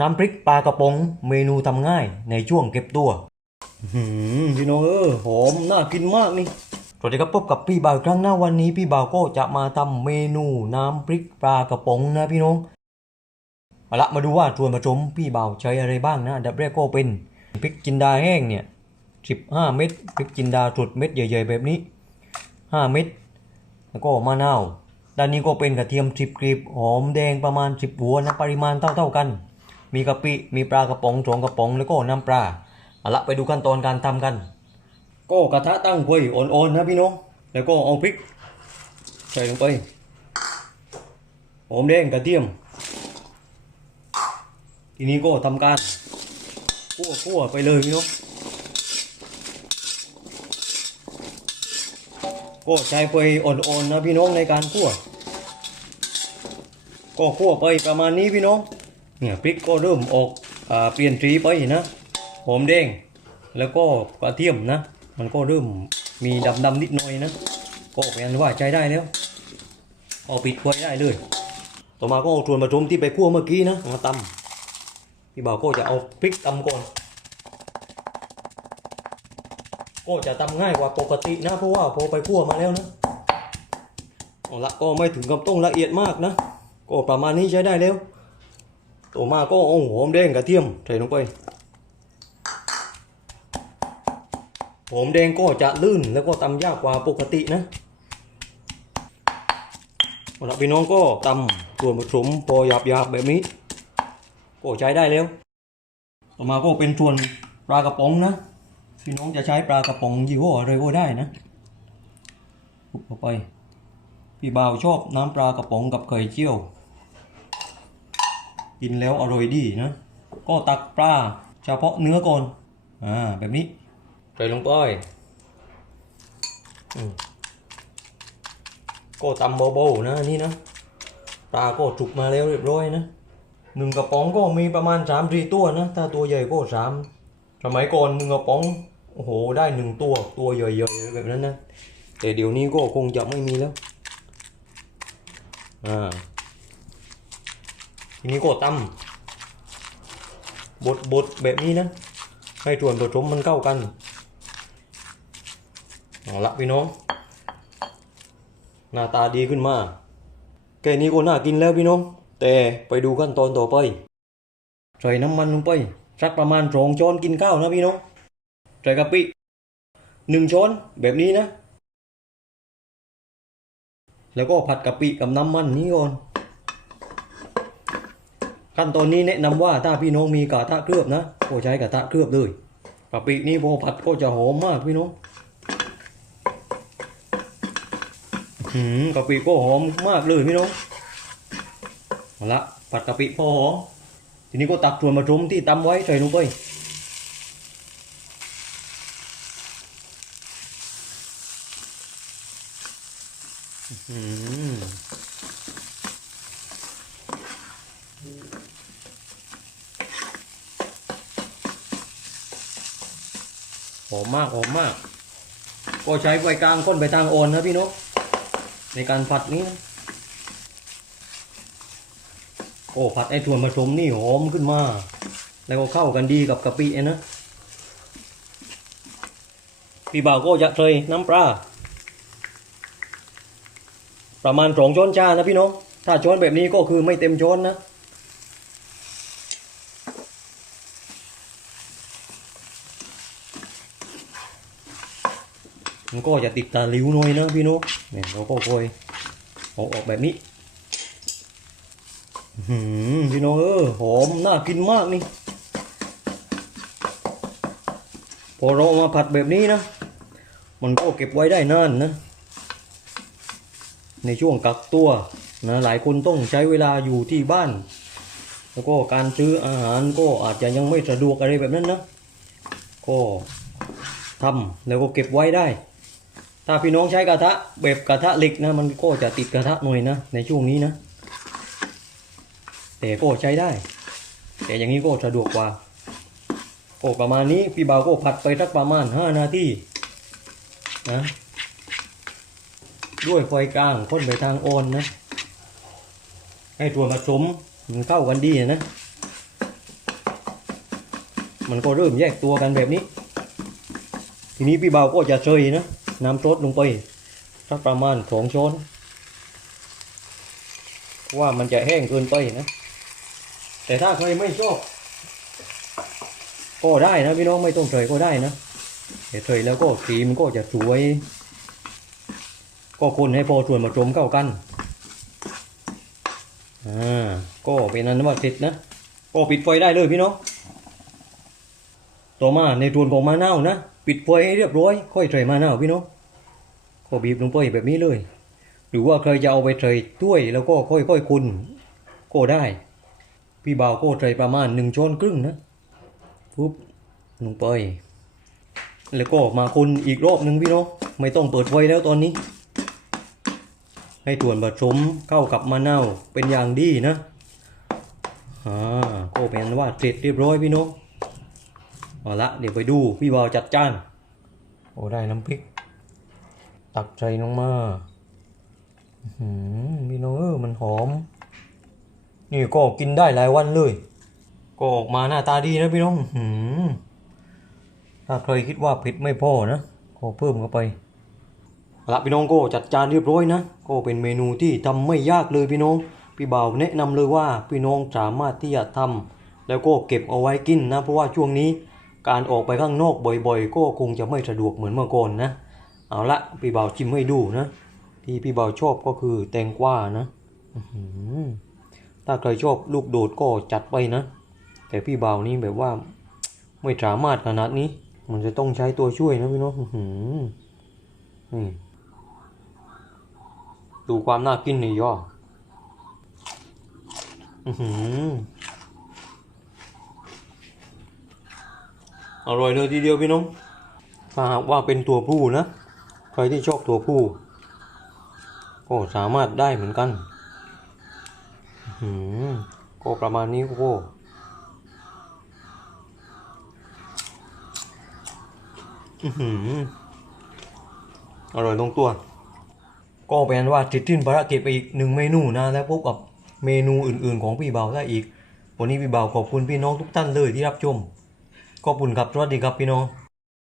น้ำพริกปลากระป๋องเมนูทำง่ายในช่วงเก็บตัว หืมพี่น้องเออหอมน่ากินมากนี่สวัสดีครับพบกับพี่บ่าวอีกครั้งหน้าวันนี้พี่บ่าวก็จะมาทำเมนูน้ำพริกปลากระป๋องนะพี่น้องเอาละมาดูว่าส่วนผสมพี่บ่าวใช้อะไรบ้างนะอันดับแรกก็เป็นพริกจินดาแห้งเนี่ย15 เม็ดพริกจินดาสดเม็ดใหญ่ ๆ แบบนี้ 5 เม็ดแล้วก็มะนาวด้านนี้ก็เป็นกระเทียม10กลีบหอมแดงประมาณ 10 หัวนะปริมาณเท่าๆกัน มีกะปิ มีปลากระป๋องสองกระป๋องแล้วก็น้ำปลาเอาละไปดูขั้นตอนการทำกัน ก็กระทะตั้งไฟอ่อนๆนะพี่น้อง แล้วก็เอาพริกใส่ลงไป หอมแดงกระเทียม ทีนี้ก็ทำการคั่วคั่วไปเลยพี่น้อง ก็ใช้ไฟอ่อนๆนะพี่น้องในการคั่ว ก็คั่วไปประมาณนี้พี่น้อง เนี่ยพริกก็เริ่มออกอเปลี่ยนสีไปนะหอมแดง แล้วก็กระเทียมนะ มันก็เริ่มมีดำๆนิดหน่อยนะ ก็เป็นว่าใช้ได้แล้วเอาปิดไว้ได้เลย ต่อมาก็เอาส่วนผสมที่ไปคั่วเมื่อกี้นะมาตำพี่บ่าวก็จะเอาพริกตำก่อนก็จะตำง่ายกว่าปกตินะเพราะว่าพอไปคั่วมาแล้วนะเอาละก็ไม่ถึงกับต้องละเอียดมากนะ ก็ประมาณนี้ใช้ได้แล้ว ต่อมาก็เอาหอมแดงกระเทียมใส่ลงไปหอมแดงก็จะลื่นแล้วก็ตำยากกว่าปกตินะเอาละพี่น้องก็ตำส่วนผสมพอหยาบๆแบบนี้ ก็ใช้ได้แล้ว ต่อมาก็เป็นส่วนปลากระป๋องนะพี่น้องจะใช้ปลากระป๋องยี่ห้ออะไรก็ได้นะปุบเข้าไป พี่บ่าวชอบน้ำปลากระป๋องกับไข่เจียว กินแล้วอร่อยดีนะ ก็ตักปลาเฉพาะเนื้อก่อน อ่า แบบนี้ใส่ลงไปอืมก็ตำเบาๆนะนนี่นะปลาก็จุกมาแล้วเรียบร้อยนะหนึ่งกระป๋องก็มีประมาณสามสี่ตัวนะถ้าตัวใหญ่ก็สามสมัยก่อนหนึ่งกระป๋องโอ้โหได้หนึ่งตัวตัวใหญ่ๆแบบนั้นนะแต่เดี๋ยวนี้ก็คงจะไม่มีแล้วอ่า ทีนี้ก็ตำบดบดแบบนี้นะ ให้ส่วนผสมมันเข้ากันเอาละพี่น้อง หน้าตาดีขึ้นมาแค่นี้ก็น่ากินแล้วพี่น้อง แต่ไปดูขั้นตอนต่อไป ใส่น้ำมันลงไป สักประมาณสองช้อนกินข้าวนะพี่น้อง ใส่กะปิหนึ่งช้อนแบบนี้นะ แล้วก็ผัดกะปิกับน้ำมันนี้ก่อน ขั้นตอนนี้แนะนำว่าถ้าพี่น้องมีกระทะเคลือบนะก็ใช้กระทะเคลือบเลยกะปินี่พอผัดก็จะหอมมากพี่น้องหืมกะปิก็หอมมากเลยพี่น้องเอาละผัดกะปิพอหอมทีนี้ก็ตักส่วนผสมที่ตำไว้ใส่ลงไปอื้อ อหอมมากหอมมาก ก็ใช้ไฟกลางก้นไปทางอ่อนนะพี่น้องในการผัดนี้นะโอ้ผัดไอ้ส่วนผสมนี่หอมขึ้นมา แล้วก็เข้ากันดีกับกะปินะพี่บ่าวก็จะใส่น้ำปลาประมาณสองช้อนชานะพี่น้องถ้าช้อนแบบนี้ก็คือไม่เต็มช้อนนะ มันก็จะติดตาลิ้วหน่อยนะพี่น้องเนี่ยเราก็ค่อยเอาออกแบบนี้หืมพี่น้องเออหอมน่ากินมากนี่ พอเราเอามาผัดแบบนี้นะ มันก็เก็บไว้ได้นานนะ ในช่วงกักตัวนะหลายคนต้องใช้เวลาอยู่ที่บ้าน แล้วก็การซื้ออาหารก็อาจจะยังไม่สะดวกอะไรแบบนั้นนะ ก็ทำแล้วก็เก็บไว้ได้ ถ้าพี่น้องใช้กระทะแบบกระทะเหล็กนะ มันก็จะติดกระทะหน่อยนะ ในช่วงนี้นะ แต่ก็ใช้ได้ แต่อย่างนี้ก็สะดวกกว่าก็ประมาณนี้พี่บ่าวก็ผัดไปสักประมาณห้านาทีนะด้วยไฟกลางค้นไปทางออนนะ ให้ตัวผสมมันเข้ากันดีนะ มันก็เริ่มแยกตัวกันแบบนี้ ทีนี้พี่เบาก็จะเชยนะ น้ำซดลงไปสักประมาณสองช้อนว่ามันจะแห้งเกินไปนะ แต่ถ้าใครไม่ชอบก็ได้นะพี่น้องไม่ต้องเฉยก็ได้นะแต่เฉยแล้วก็สีมันก็จะสวย ก็คนให้พอส่วนผสมเข้ากันอ่าก็เป็นนั้นว่าเสร็จนะก็ปิดไฟได้เลยพี่น้องต่อมาในส่วนของมะนาวนะ ปิดไฟให้เรียบร้อย ค่อยใส่มะนาวพี่น้อง ก็บีบลงไปแบบนี้เลย หรือว่าใครจะเอาไปใส่ถ้วยแล้วก็ค่อยๆคุณก็ได้ พี่บ่าวก็ใส่ประมาณหนึ่งช้อนครึ่งนะปุ๊บลงไป แล้วก็มาคนอีกรอบหนึ่งพี่น้องไม่ต้องเปิดไฟแล้วตอนนี้ ให้ส่วนผสมเข้ากับมะนาวเป็นอย่างดีนะอ่าก็เป็นว่าเสร็จเรียบร้อยพี่น้องเอาละเดี๋ยวไปดูพี่บ่าวจัดจานโอ้ได้น้ำพริก ตักใจลงมาหือพี่น้องเออมันหอม นี่ก็กินได้หลายวันเลย ก็ออกมาหน้าตาดีนะพี่น้องหือถ้าใครคิดว่าเผ็ดไม่พอนะก็เพิ่มเข้าไปละพี่น้องก็จัดจานเรียบร้อยนะ ก็เป็นเมนูที่ทำไม่ยากเลยพี่น้อง พี่บ่าวแนะนำเลยว่าพี่น้องสามารถที่จะทำแล้วก็เก็บเอาไว้กินนะ เพราะว่าช่วงนี้การออกไปข้างนอกบ่อยๆ ก็คงจะไม่สะดวกเหมือนเมื่อก่อนนะ เอาละพี่เบาชิมให้ดูนะที่พี่เบาชอบก็คือแตงกวานะถ้าใครชอบลูกโดดก็จัดไปนะ แต่พี่เบานี่แบบว่า ไม่สามารถขนาดนี้ มันจะต้องใช้ตัวช่วยนะพี่น้องนี่ดูความน่ากินนี่ย่ออื้อหืออร่อยเลยทีเดียวพี่น้องถ้าหากว่าเป็นตัวผู้นะ ใครที่ชอบตัวผู้ ก็สามารถได้เหมือนกันหือก็ประมาณนี้ก็อื้อหืออร่อยตรงตัว ก็เป็นว่าติดทิ้นภารกิจไปอีกหนึ่งเมนูนะ แล้วพบกับเมนูอื่นๆของพี่เบาได้อีก วันนี้พี่เบาขอบคุณพี่น้องทุกท่านเลยที่รับชม ขอบคุณครับสวัสดีครับพี่น้อง